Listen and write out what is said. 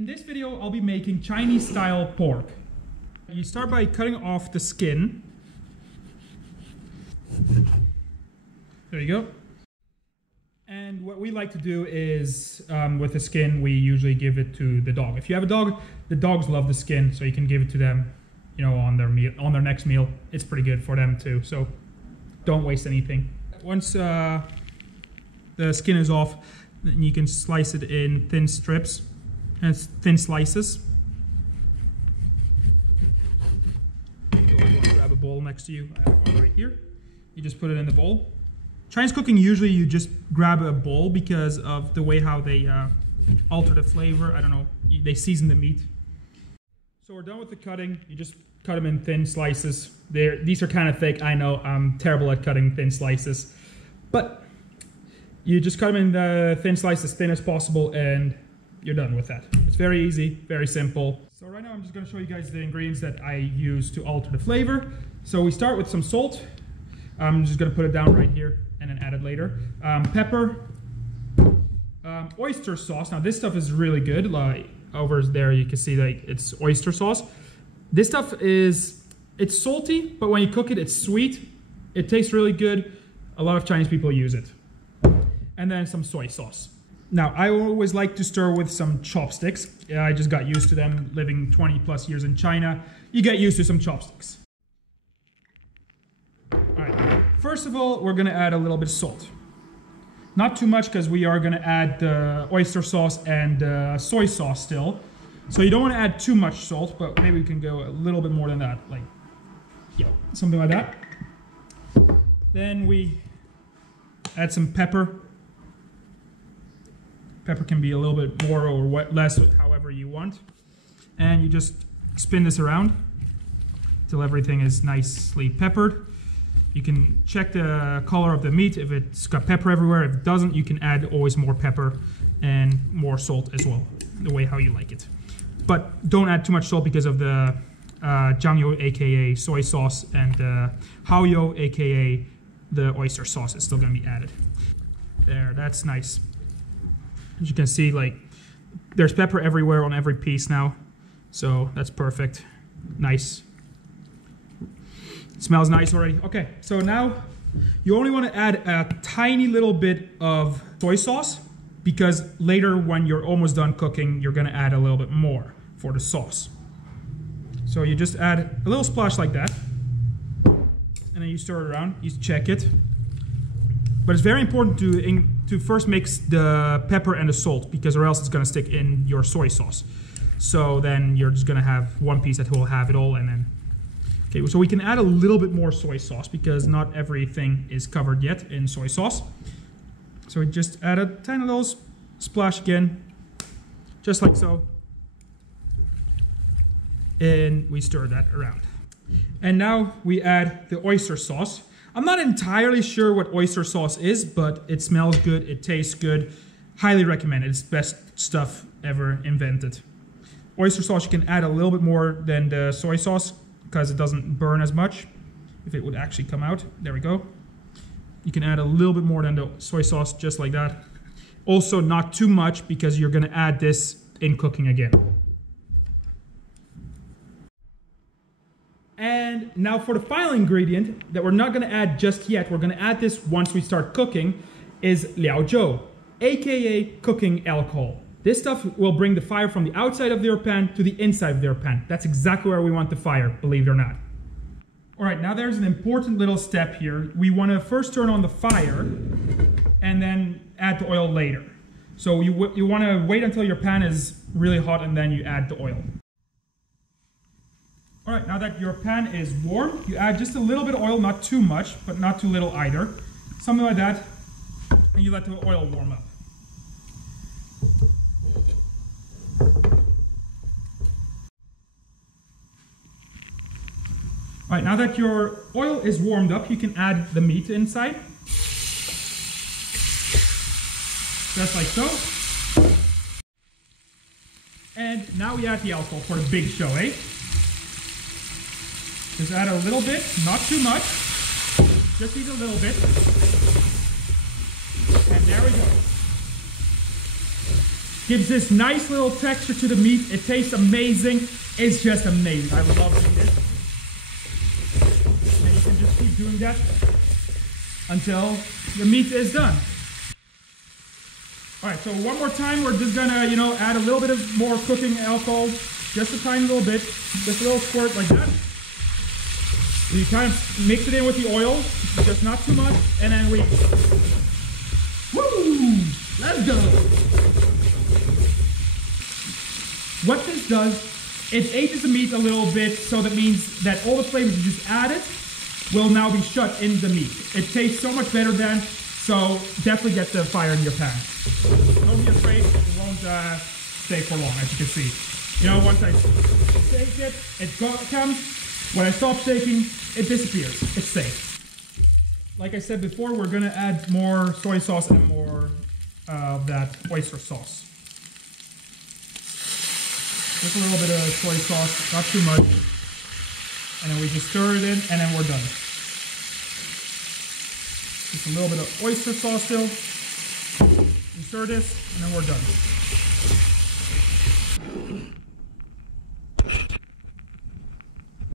In this video, I'll be making Chinese style pork. You start by cutting off the skin. There you go. And what we like to do is, with the skin, we usually give it to the dog. If you have a dog, the dogs love the skin, so you can give it to them, you know, on their meal, on their next meal. It's pretty good for them too, so don't waste anything. Once the skin is off, then you can slice it in thin strips and thin slices. You want to grab a bowl next to you. I have one right here. You just put it in the bowl. Chinese cooking, usually you just grab a bowl because of the way how they alter the flavor. I don't know, they season the meat. So we're done with the cutting. You just cut them in thin slices. These are kind of thick. I know I'm terrible at cutting thin slices, but you just cut them in the thin slices, as thin as possible, and you're done with that. It's very easy, very simple. So right now I'm just going to show you guys the ingredients that I use to alter the flavor. So we start with some salt. I'm just going to put it down right here and then add it later. Pepper, oyster sauce. Now this stuff is really good. Like over there you can see like it's oyster sauce. This stuff is, it's salty, but when you cook it, it's sweet. It tastes really good. A lot of Chinese people use it. And then some soy sauce. Now, I always like to stir with some chopsticks. I just got used to them living 20 plus years in China. You get used to some chopsticks. All right, first of all, we're gonna add a little bit of salt. Not too much because we are gonna add the oyster sauce and soy sauce still. So you don't wanna add too much salt, but maybe we can go a little bit more than that. Like, yeah, something like that. Then we add some pepper. Pepper can be a little bit more or less, however you want. And you just spin this around till everything is nicely peppered. You can check the color of the meat. If it's got pepper everywhere, if it doesn't, you can add always more pepper and more salt as well, the way how you like it. But don't add too much salt because of the jiangyo, aka soy sauce, and haoyo, aka the oyster sauce is still gonna be added. There, that's nice. As you can see, like, there's pepper everywhere on every piece now. So that's perfect. Nice. It smells nice already. Okay, so now you only want to add a tiny little bit of soy sauce because later when you're almost done cooking, you're gonna add a little bit more for the sauce. So you just add a little splash like that. And then you stir it around, you check it. But it's very important to first mix the pepper and the salt because or else it's gonna stick in your soy sauce. So then you're just gonna have one piece that will have it all and then, okay, so we can add a little bit more soy sauce because not everything is covered yet in soy sauce. So we just add a tiny little splash again, just like so. And we stir that around. And now we add the oyster sauce. I'm not entirely sure what oyster sauce is, but it smells good, it tastes good. Highly recommend it. It's the best stuff ever invented. Oyster sauce, you can add a little bit more than the soy sauce because it doesn't burn as much. If it would actually come out, there we go. You can add a little bit more than the soy sauce, just like that. Also, not too much because you're gonna add this in cooking again. And now for the final ingredient that we're not gonna add just yet, we're gonna add this once we start cooking, is liaozhou, aka cooking alcohol. This stuff will bring the fire from the outside of your pan to the inside of your pan. That's exactly where we want the fire, believe it or not. All right, now there's an important little step here. We wanna first turn on the fire and then add the oil later. So you wanna wait until your pan is really hot and then you add the oil. All right, now that your pan is warm, you add just a little bit of oil, not too much, but not too little either. Something like that, and you let the oil warm up. All right, now that your oil is warmed up, you can add the meat inside. Just like so. And now we add the alcohol for the big show, eh? Just add a little bit, not too much. Just need a little bit. And there we go. Gives this nice little texture to the meat. It tastes amazing. It's just amazing. I love doing this. And you can just keep doing that until the meat is done. All right, so one more time, we're just gonna, add a little bit of more cooking alcohol, just a tiny little bit, just a little squirt like that. You kind of mix it in with the oil, just not too much, and then we, woo, let's go. What this does, it ages the meat a little bit, so that means that all the flavors you just added will now be shut in the meat. It tastes so much better then, so definitely get the fire in your pan. Don't be afraid, it won't stay for long, as you can see. Once I shake it, it comes. When I stop shaking, it disappears. It's safe. Like I said before, we're gonna add more soy sauce and more of that oyster sauce. Just a little bit of soy sauce, not too much. And then we just stir it in, and then we're done. Just a little bit of oyster sauce still. We stir this, and then we're done.